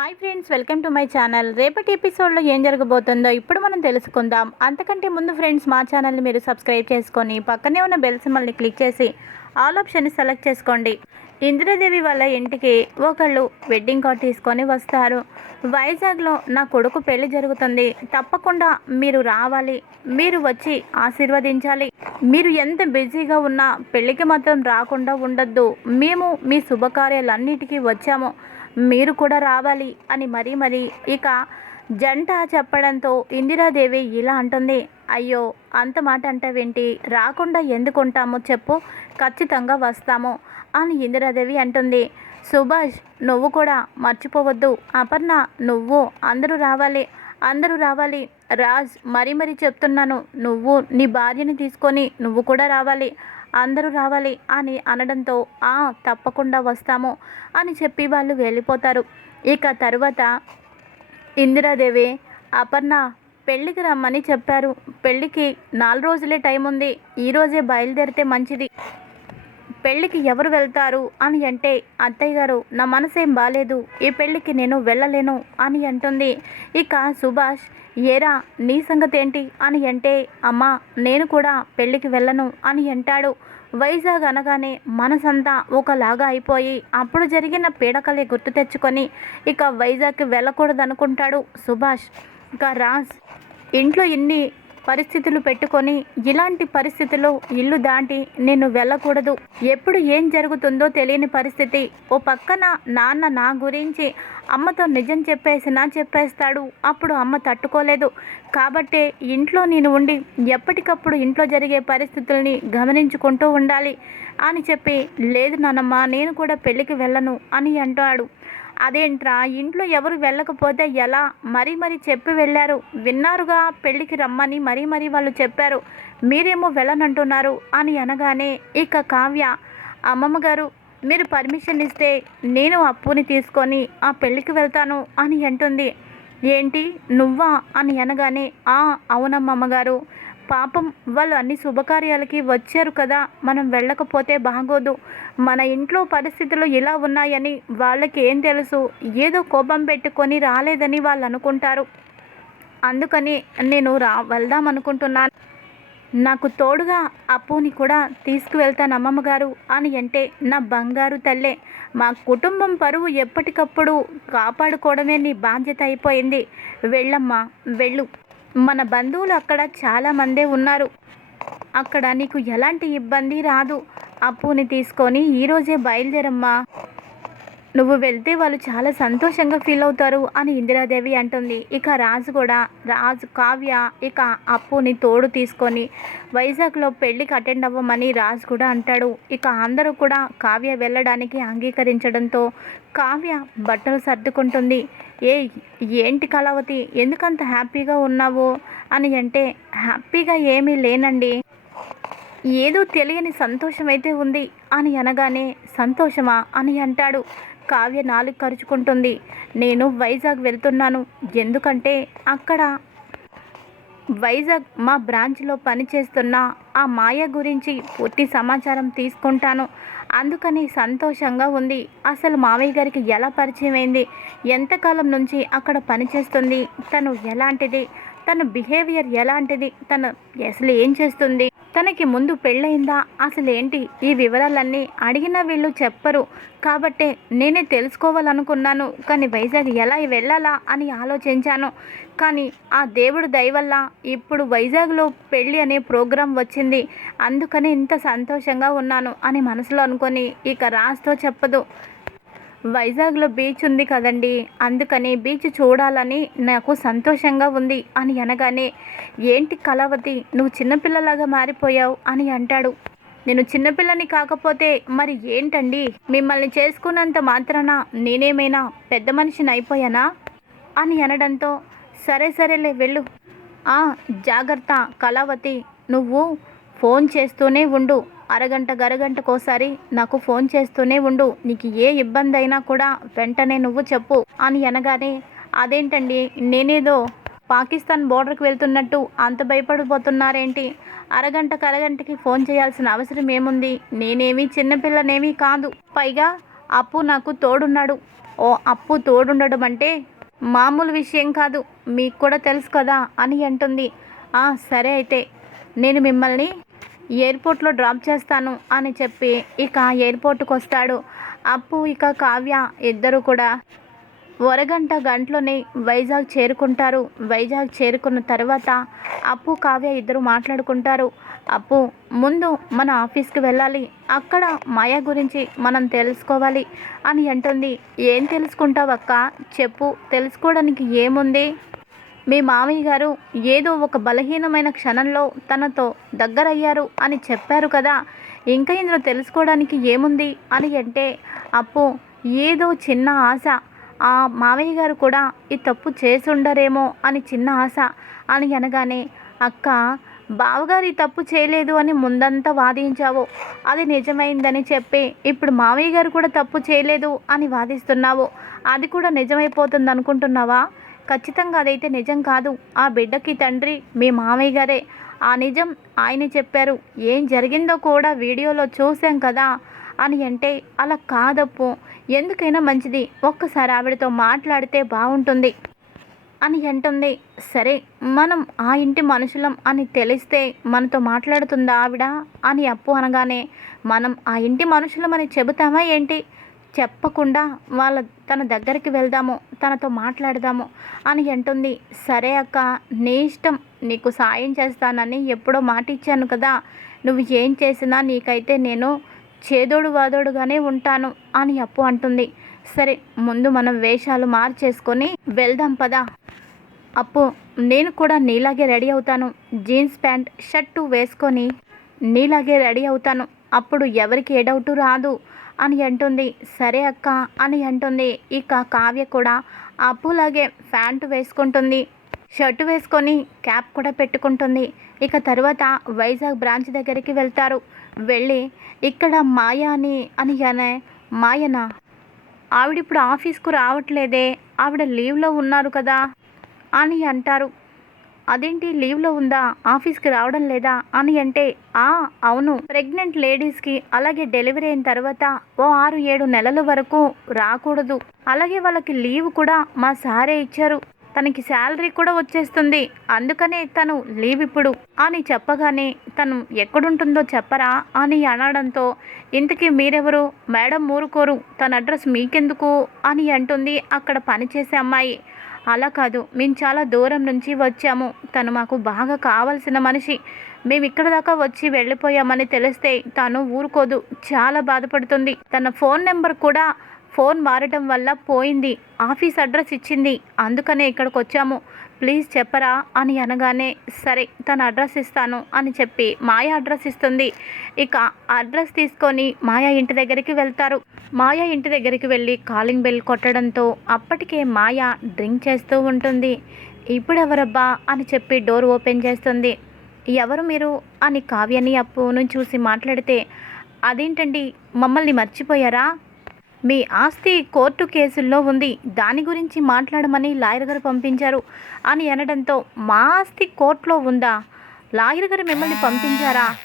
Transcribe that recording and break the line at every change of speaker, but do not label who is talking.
Hi friends welcome to my channel. రేపటి ఎపిసోడ్లో ఏం జరగబోతుందో ఇప్పుడు మనం తెలుసుకుందాం. అంతకంటే ముందు ఫ్రెండ్స్ మా ఛానల్ని మీరు సబ్స్క్రైబ్ చేసుకొని పక్కనే ఉన్న బెల్ సింబల్ని క్లిక్ చేసి ఆల్ ఆప్షన్ని సెలెక్ట్ చేసుకోండి. ఇందిరాదేవి వాళ్ళ ఇంటికి ఒకళ్ళు వెడ్డింగ్ కార్డ్ తీసుకొని వస్తారు. వైజాగ్లో నా కొడుకు పెళ్ళి జరుగుతుంది. తప్పకుండా మీరు రావాలి. మీరు వచ్చి ఆశీర్వదించాలి. మీరు ఎంత బిజీగా ఉన్నా పెళ్ళికి మాత్రం రాకుండా ఉండొద్దు. మేము మీ శుభకార్యాలన్నిటికీ వచ్చాము. మీరు కూడా రావాలి అని మరీ మరీ ఇక జంట చెప్పడంతో ఇందిరాదేవి ఇలా అంటుంది. అయ్యో అంత మాట అంటావేంటి? రాకుండా ఎందుకుంటామో చెప్పు. ఖచ్చితంగా వస్తాము అని ఇందిరాదేవి అంటుంది. సుభాష్ నువ్వు కూడా మర్చిపోవద్దు. అపర్ణ నువ్వు అందరూ రావాలి. అందరూ రావాలి. రాజ్ మరీ మరీ చెప్తున్నాను. నువ్వు నీ భార్యని తీసుకొని నువ్వు కూడా రావాలి. అందరూ రావాలి అని అనడంతో ఆ తప్పకుండా వస్తాము అని చెప్పి వాళ్ళు వెళ్ళిపోతారు. ఇక తరువాత ఇందిరాదేవి అపర్ణ పెళ్ళికి రమ్మని చెప్పారు. పెళ్ళికి నాలుగు రోజులే టైం ఉంది ఈరోజే బయలుదేరితే మంచిది. పెళ్ళికి ఎవరు వెళ్తారు అని అంటే అత్తయ్య గారు నా మనసేం బాలేదు. ఈ పెళ్ళికి నేను వెళ్ళలేను అని అంటుంది. ఇక సుభాష్ ఏరా నీ సంగతి ఏంటి? అని అంటే అమ్మా నేను కూడా పెళ్ళికి వెళ్ళను అని అంటాడు. వైజాగ్ అనగానే మనసంతా ఒకలాగా అయిపోయి అప్పుడు జరిగిన పీడకలే గుర్తు తెచ్చుకొని ఇక వైజాగ్కి వెళ్ళకూడదనుకుంటాడు సుభాష్. ఇక రాజ్ ఇంట్లో ఇన్ని పరిస్థితులు పెట్టుకొని ఇలాంటి పరిస్థితిలో ఇల్లు దాటి నేను వెళ్ళకూడదు. ఎప్పుడు ఏం జరుగుతుందో తెలియని పరిస్థితి. ఓ పక్కన నాన్న నా గురించి అమ్మతో నిజం చెప్పేసినా చెప్పేస్తాడు. అప్పుడు అమ్మ తట్టుకోలేదు. కాబట్టే ఇంట్లో నేను ఉండి ఎప్పటికప్పుడు ఇంట్లో జరిగే పరిస్థితుల్ని గమనించుకుంటూ ఉండాలి. అని చెప్పి లేదు నానమ్మ నేను కూడా పెళ్ళికి వెళ్ళను అని అంటాడు. అదేంట్రా? ఇంట్లో ఎవరు వెళ్ళకపోతే ఎలా? మరీ మరీ చెప్పి వెళ్ళారు. విన్నారుగా పెళ్ళికి రమ్మని మరీ మరీ వాళ్ళు చెప్పారు. మీరేమో వెళ్ళనంటున్నారు అని అనగానే ఇక కావ్య అమ్మమ్మ గారు మీరు పర్మిషన్ ఇస్తే నేను అప్పుని తీసుకొని ఆ పెళ్ళికి వెళ్తాను అని అంటుంది. ఏంటి? నువ్వా? అని అనగానే ఆ అవునమ్మమ్మగారు పాపం వాళ్ళు అన్ని శుభకార్యాలకి వచ్చారు కదా. మనం వెళ్ళకపోతే బాగోదు. మన ఇంట్లో పరిస్థితులు ఇలా ఉన్నాయని వాళ్ళకి ఏం తెలుసు? ఏదో కోపం పెట్టుకొని రాలేదని వాళ్ళు అనుకుంటారు. అందుకని నేను రా వెళ్దాం అనుకుంటున్నాను. నాకు తోడుగా అప్పుని కూడా తీసుకువెళ్తాను అమ్మమ్మ గారు అని అంటే నా బంగారు తల్లే. మా కుటుంబం పరువు ఎప్పటికప్పుడు కాపాడుకోవడమే నీ బాధ్యత అయిపోయింది. వెళ్ళమ్మా వెళ్ళు. మన బంధువులు అక్కడ చాలామందే ఉన్నారు. అక్కడ నీకు ఎలాంటి ఇబ్బంది రాదు. అప్పుని తీసుకొని ఈరోజే బయలుదేరమ్మా. నువ్వు వెళ్తే వాళ్ళు చాలా సంతోషంగా ఫీల్ అవుతారు అని ఇందిరాదేవి అంటుంది. ఇక రాజు కూడా రాజు కావ్య ఇక అప్పుని తోడు తీసుకొని వైజాగ్లో పెళ్ళికి అటెండ్ అవ్వమని రాజు కూడా అంటాడు. ఇక అందరూ కూడా కావ్య వెళ్ళడానికి అంగీకరించడంతో కావ్య బట్టలు సర్దుకుంటుంది. ఏ ఏంటి కళావతి? ఎందుకంత హ్యాపీగా ఉన్నావు? అని అంటే హ్యాపీగా ఏమీ లేనండి. ఏదో తెలియని సంతోషమైతే ఉంది అని అనగానే సంతోషమా అని అంటాడు. కావ్య నాలుగు కరుచుకుంటుంది. నేను వైజాగ్ వెళ్తున్నాను. ఎందుకంటే అక్కడ వైజాగ్ మా బ్రాంచ్లో పనిచేస్తున్న ఆ మాయ గురించి పూర్తి సమాచారం తీసుకుంటాను. అందుకని సంతోషంగా ఉంది. అసలు మావయ్య గారికి ఎలా పరిచయం అయింది? ఎంతకాలం నుంచి అక్కడ పనిచేస్తుంది తను ఎలాంటిది? తన బిహేవియర్ ఎలాంటిది? తను అసలు ఏం చేస్తుంది? తనకి ముందు పెళ్ళయిందా? అసలేంటి? ఈ వివరాలన్నీ అడిగిన వీళ్ళు చెప్పరు. కాబట్టే నేనే తెలుసుకోవాలనుకున్నాను. కానీ వైజాగ్ ఎలా వెళ్ళాలా అని ఆలోచించాను. కానీ ఆ దేవుడు దయవల్ల ఇప్పుడు వైజాగ్లో పెళ్ళి అనే ప్రోగ్రాం వచ్చింది. అందుకని ఇంత సంతోషంగా ఉన్నాను అని మనసులో అనుకొని ఇక రాస్తో చెప్పదు. వైజాగ్లో బీచ్ ఉంది కదండి. అందుకని బీచ్ చూడాలని నాకు సంతోషంగా ఉంది అని అనగానే ఏంటి కళావతి నువ్వు చిన్నపిల్లలాగా మారిపోయావు అని అంటాడు. నేను చిన్నపిల్లని కాకపోతే మరి ఏంటండి? మిమ్మల్ని చేసుకున్నంత మాత్రాన నేనేమైనా పెద్ద మనిషిని అయిపోయానా? అని అనడంతో సరే సరేలే వెళ్ళు. ఆ జాగ్రత్త కళావతి నువ్వు ఫోన్ చేస్తూనే ఉండు. అరగంట గరగంటకోసారి నాకు ఫోన్ చేస్తూనే ఉండు. నీకు ఏ ఇబ్బంది అయినా కూడా వెంటనే నువ్వు చెప్పు అని అనగానే అదేంటండి? నేనేదో పాకిస్తాన్ బోర్డర్కి వెళ్తున్నట్టు అంత భయపడిపోతున్నారేంటి? అరగంటకు అరగంటకి ఫోన్ చేయాల్సిన అవసరం ఏముంది? నేనేమి చిన్నపిల్లనేమీ కాదు. పైగా అప్పు నాకు తోడున్నాడు. ఓ అప్పు తోడుండడం అంటే మామూలు విషయం కాదు. మీకు కూడా తెలుసు కదా అని అంటుంది. సరే అయితే నేను మిమ్మల్ని ఎయిర్పోర్ట్లో డ్రాప్ చేస్తాను అని చెప్పి ఇక ఎయిర్పోర్ట్కి వస్తాడు అప్పు ఇక కావ్య ఇద్దరు కూడా వరగంట గంటలోనే వైజాగ్ చేరుకుంటారు. వైజాగ్ చేరుకున్న తర్వాత అప్పు కావ్య ఇద్దరు మాట్లాడుకుంటారు. అప్పు ముందు మన ఆఫీస్కి వెళ్ళాలి. అక్కడ మాయ గురించి మనం తెలుసుకోవాలి అని అంటుంది. ఏం తెలుసుకుంటావక్క? చెప్పు. తెలుసుకోవడానికి ఏముంది? మీ మామయ్య గారు ఏదో ఒక బలహీనమైన క్షణంలో తనతో దగ్గరయ్యారు అని చెప్పారు కదా. ఇంకా ఇందులో తెలుసుకోవడానికి ఏముంది? అని అంటే అప్పు ఏదో చిన్న ఆశ. ఆ మామయ్య గారు కూడా ఈ తప్పు చేసుండరేమో అని చిన్న ఆశ అని అనగానే అక్క బావగారు ఈ తప్పు చేయలేదు అని ముందంతా వాదించావు. అది నిజమైందని చెప్పి ఇప్పుడు మామయ్య గారు కూడా తప్పు చేయలేదు అని వాదిస్తున్నావు. అది కూడా నిజమైపోతుంది అనుకుంటున్నావా ఖచ్చితంగా అదైతే నిజం కాదు. ఆ బిడ్డకి తండ్రి మీ మామయ్య గారే. ఆ నిజం ఆయన చెప్పారు. ఏం జరిగిందో కూడా వీడియోలో చూసాం కదా అని అంటే అలా కాదప్పు. ఎందుకైనా మంచిది. ఒక్కసారి ఆవిడతో మాట్లాడితే బాగుంటుంది అని అంటుంది. సరే మనం ఆ ఇంటి మనుషులం అని తెలిస్తే మనతో మాట్లాడుతుందా ఆవిడ అని అప్పు అనగానే మనం ఆ ఇంటి మనుషులం అని చెబుతామా ఏంటి? చెప్పకుండా వాళ్ళ తన దగ్గరికి వెళ్దాము తనతో మాట్లాడదాము అని అంటుంది. సరే అక్క నీ ఇష్టం నీకు సాయం చేస్తానని ఎప్పుడో మాట ఇచ్చాను కదా నువ్వు ఏం చేసినా నీకైతే నేను చేదోడు వాదోడుగానే ఉంటాను అని అప్పు అంటుంది. సరే ముందు మనం వేషాలు మార్చేసుకొని వెళ్దాం పదా. అప్పు నేను కూడా నీలాగే రెడీ అవుతాను. జీన్స్ ప్యాంట్ షర్టు వేసుకొని నీలాగే రెడీ అవుతాను. అప్పుడు ఎవరికి ఏ డౌటు రాదు. అని అంటుంది. సరే అక్క అని అంటుంది. ఇక కావ్య కూడా అప్పులాగే ప్యాంటు వేసుకుంటుంది. షర్టు వేసుకొని క్యాప్ కూడా పెట్టుకుంటుంది. ఇక తర్వాత వైజాగ్ బ్రాంచ్ దగ్గరికి వెళ్తారు. వెళ్ళి ఇక్కడ మాయా అని అని అనే మాయనా ఆవిడ ఇప్పుడు ఆఫీస్కు రావట్లేదే. ఆవిడ లీవ్లో ఉన్నారు కదా అని అంటారు. అదేంటి లీవ్లో ఉందా? ఆఫీస్కి రావడం లేదా? అని అంటే ఆ అవును. ప్రెగ్నెంట్ లేడీస్కి అలాగే డెలివరీ అయిన తర్వాత ఓ ఆరు ఏడు నెలల వరకు రాకూడదు. అలాగే వాళ్ళకి లీవ్ కూడా మా సారే ఇచ్చారు. తనకి శాలరీ కూడా వచ్చేస్తుంది. అందుకనే తను లీవ్ ఇప్పుడు. అని చెప్పగానే తను ఎక్కడుంటుందో చెప్పరా? అని అనడంతో ఇంతకీ మీరెవరు? మేడం ఊరుకోరు. తన అడ్రస్ మీకెందుకు? అని అంటుంది అక్కడ పనిచేసే అమ్మాయి. అలా కాదు. మేము చాలా దూరం నుంచి వచ్చాము. తను మాకు బాగా కావాల్సిన మనిషి. మేము ఇక్కడ దాకా వచ్చి వెళ్ళిపోయామని తెలిస్తే తను ఊరుకోదు. చాలా బాధపడుతుంది. తన ఫోన్ నెంబర్ కూడా ఫోన్ మారటం వల్ల పోయింది. ఆఫీస్ అడ్రస్ ఇచ్చింది. అందుకనే ఇక్కడికి వచ్చాము ప్లీజ్ చెప్పరా అని అనగానే సరే తన అడ్రస్ ఇస్తాను అని చెప్పి మాయ అడ్రస్ ఇస్తుంది. ఇక అడ్రస్ తీసుకొని మాయ ఇంటి దగ్గరికి వెళ్తారు. మాయ ఇంటి దగ్గరికి వెళ్ళి కాలింగ్ బెల్ కొట్టడంతో అప్పటికే మాయ డ్రింక్ చేస్తూ ఉంటుంది. ఇప్పుడు ఎవరబ్బా అని చెప్పి డోర్ ఓపెన్ చేస్తుంది. ఎవరు మీరు? అని కావ్యని అప్పును చూసి మాట్లాడితే అదేంటండి? మమ్మల్ని మర్చిపోయారా? మీ ఆస్తి కోర్టు కేసుల్లో ఉంది. దాని గురించి మాట్లాడమని లాయర్ గారు పంపించారు. అని అనడంతో మా ఆస్తి కోర్టులో ఉందా? లాయర్ గారు మిమ్మల్ని పంపించారా?